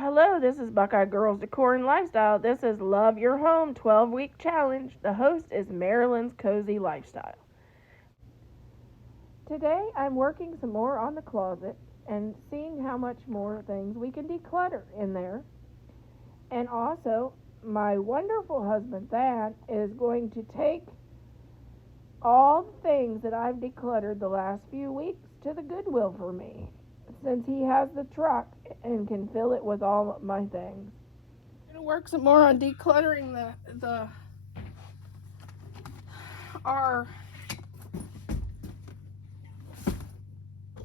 Hello, this is Buckeye Girls Decor and Lifestyle. This is Love Your Home 12-Week Challenge. The host is Marilyn's Cozy Lifestyle. Today I'm working some more on the closet and seeing how much more things we can declutter in there. And also, my wonderful husband Thad is going to take all the things that I've decluttered the last few weeks to the Goodwill for me, since he has the truck and can fill it with all of my things. I'm gonna work some more on decluttering our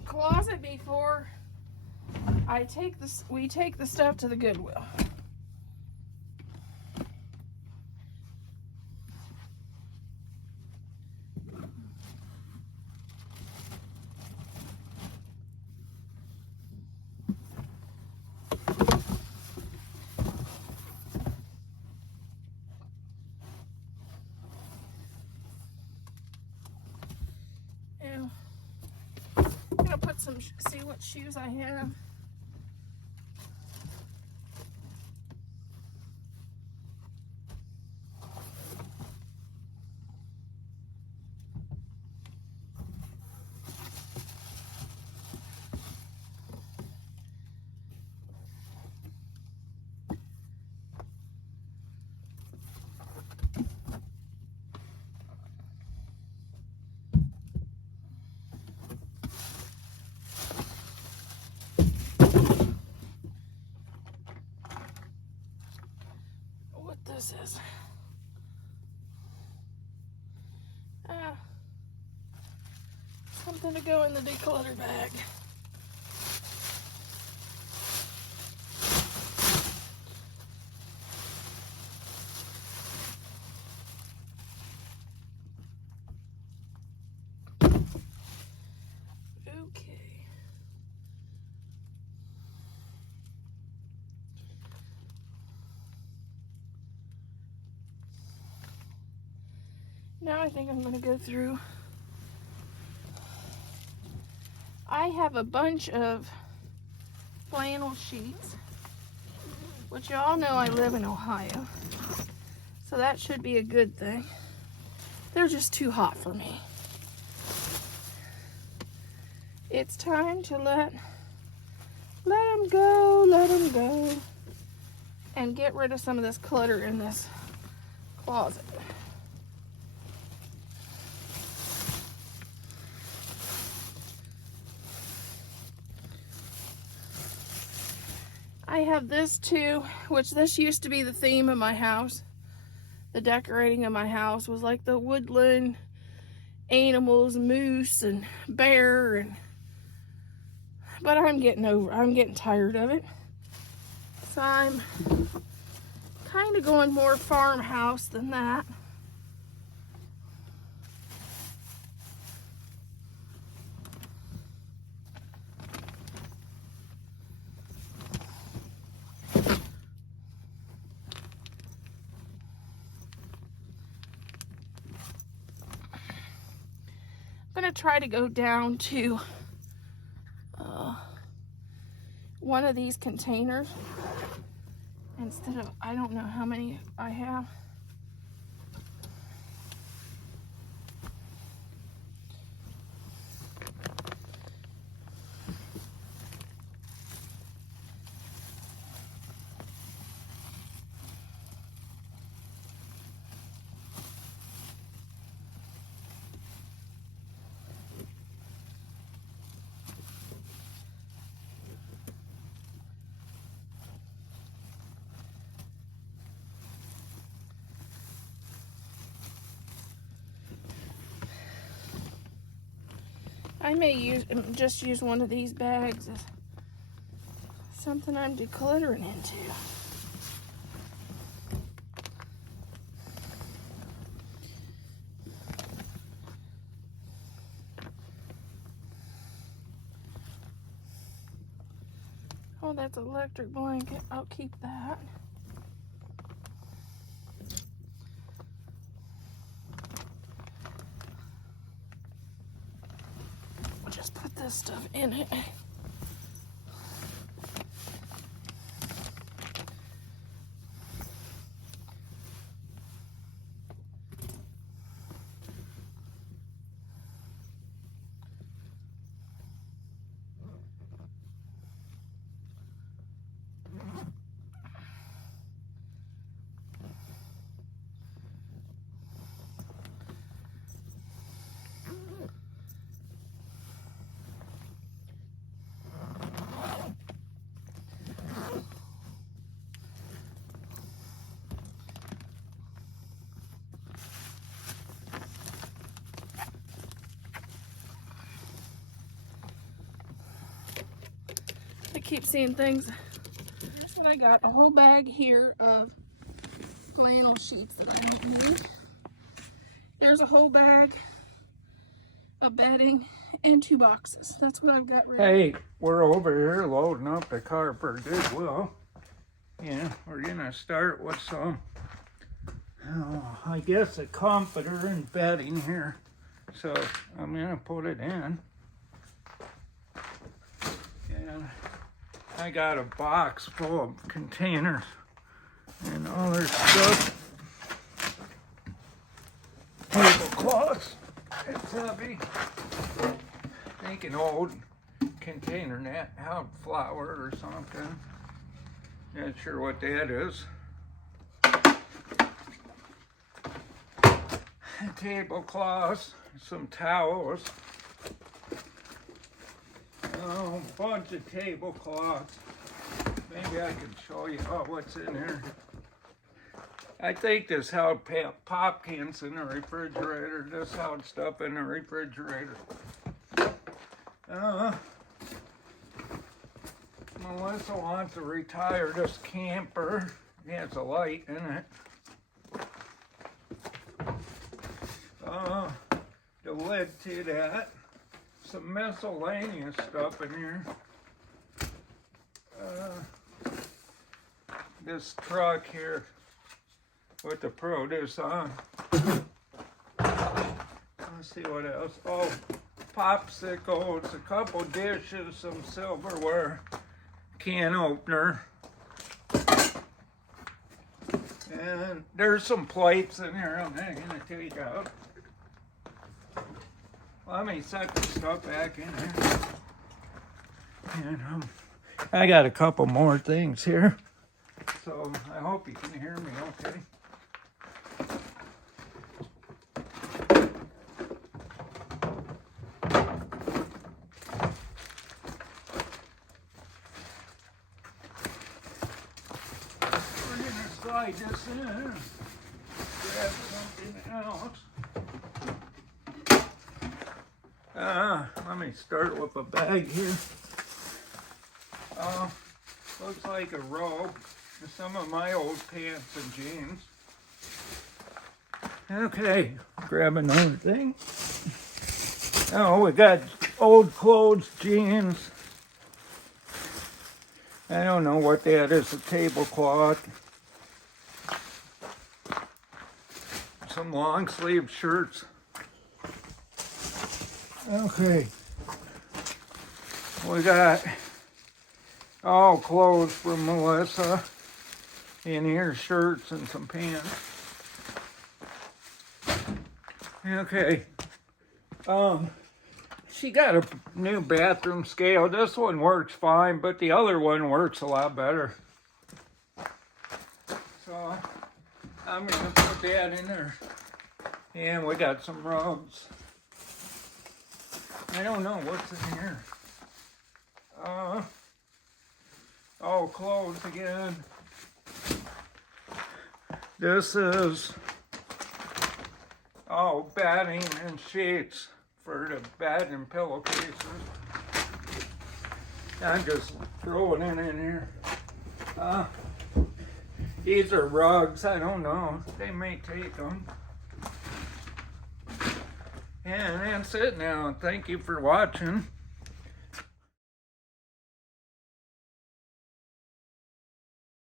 closet before we take the stuff to the Goodwill. And I'm gonna see what shoes I have. This is something to go in the declutter bag. Okay. Now I think I'm going to go through. I have a bunch of flannel sheets, which y'all know I live in Ohio, so that should be a good thing. They're just too hot for me. It's time to let them go, and get rid of some of this clutter in this closet. I have this too, which this used to be the theme of my house. The decorating of my house was like the woodland animals, moose and bear, but I'm getting tired of it. So I'm kind of going more farmhouse than that. I'm going to try to go down to one of these containers instead of, I don't know how many I have. I may just use one of these bags as something I'm decluttering into. Oh, that's an electric blanket. I'll keep that. I'll just put this stuff in it. keep seeing things. Here's what I got. A whole bag here of flannel sheets that I don't need. There's a whole bag of bedding and 2 boxes. That's what I've got ready. Hey, we're over here loading up the car for Goodwill. Yeah, we're gonna start with some, I guess a comforter and bedding here. So I'm gonna put it in. And I got a box full of containers and other stuff. Tablecloths. It's heavy. I think an old container net, out flour or something. Not sure what that is. Tablecloths, some towels. Oh, a bunch of tablecloths. Maybe I can show you what's in here. I think this held pop cans in the refrigerator. This held stuff in the refrigerator. Melissa wants to retire this camper. It has a light in it. The lid to that. Some miscellaneous stuff in here. This truck here with the produce on. Let's see what else. Oh, popsicles, a couple dishes, some silverware, can opener. And there's some plates in here I'm gonna take out. Let me set the stuff back in here. And I got a couple more things here. So I hope you can hear me okay. Slide this in, grab something else. Let me start with a bag here. Looks like a robe, some of my old pants and jeans. Okay, grab another thing. Oh, we got old clothes, jeans. I don't know what that is, a tablecloth. Some long sleeve shirts. Okay. We got all clothes from Melissa in here, shirts and some pants. Okay. She got a new bathroom scale. This one works fine, but the other one works a lot better. So I'm gonna put that in there. And we got some rugs. I don't know what's in here. Oh, clothes again. This is, bedding and sheets for the bed and pillowcases. I'm just throwing it in here. These are rugs, I don't know. They may take them. And that's it now. Thank you for watching.